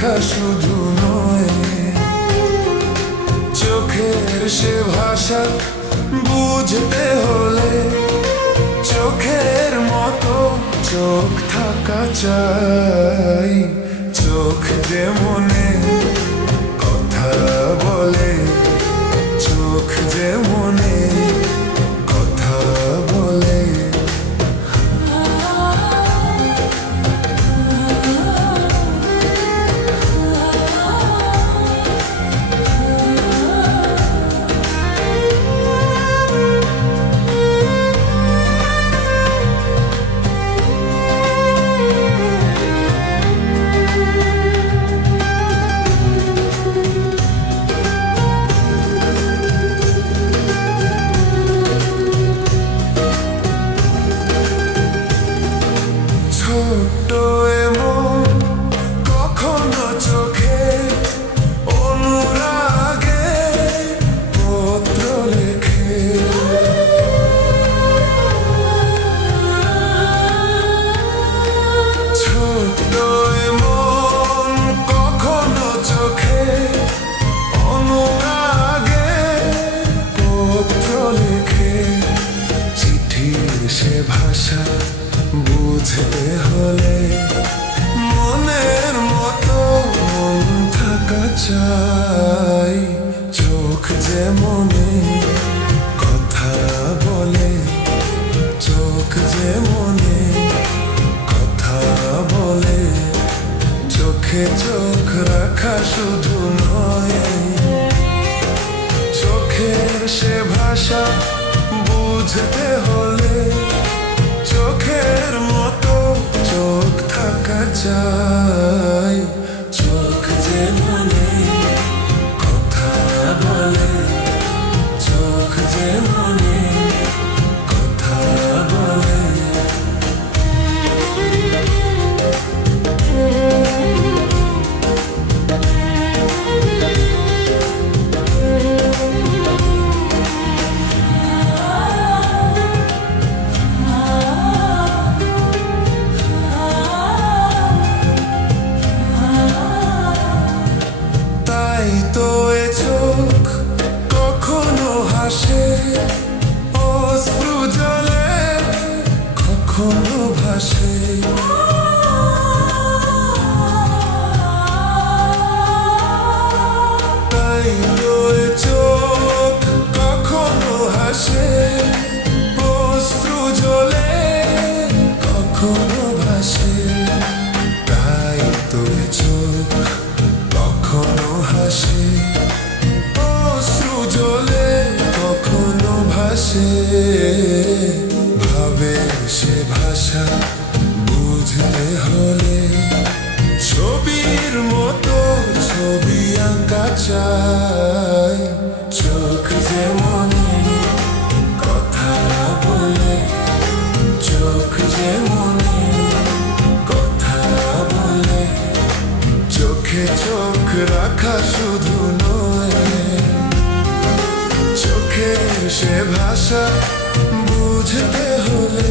রাখা শুধু নয়, চোখের সে ভাষা বুঝতে হলে চোখের মতো চোখ থাকা চাই। চোখ যে মনে কথা বলে, চোখ যে মনে কথা বলে। ছোট্ট এমন কখনো চোখে অনুরাগে পত্র লেখে, ছোট্ট এমন কখনো চোখে অনুরাগে পত্র লেখে। চিঠির সে ভাষা বুঝতে হলে মনের মতো মন থাকা চাই। চোখ যে মনে কথা বলে, চোখ যে মনে কথা বলে। চোখে চোখ রাখা শুধু নয়, চোখের সে ভাষা বুঝতে হলে চোখের মতো চোখ থাকা চাই। চোখ যে মনে কথা বলে, চোখ যে মনে কথা বলে। তাই তো এ চোখ কখনো হাসে অশ্রু জলে, কখনো ভাসে। তাই তো এ চোখ কখনো হাসে অশ্রু জলে, কখনো ভাসে। তাই তো এ চোখ কখনো হাসে অশ্রু জলে, কখনো ভাসে। ভাবে সে ভাষা বুঝতে হলে ছবির মতো ছবি আঁকা চাই। চোখ যে মনে কথা বলে, চোখ যে মনে কথা বলে। চোখে চোখ রাখা শুধু নয়, চোখের সে ভাষা বুঝতে হলে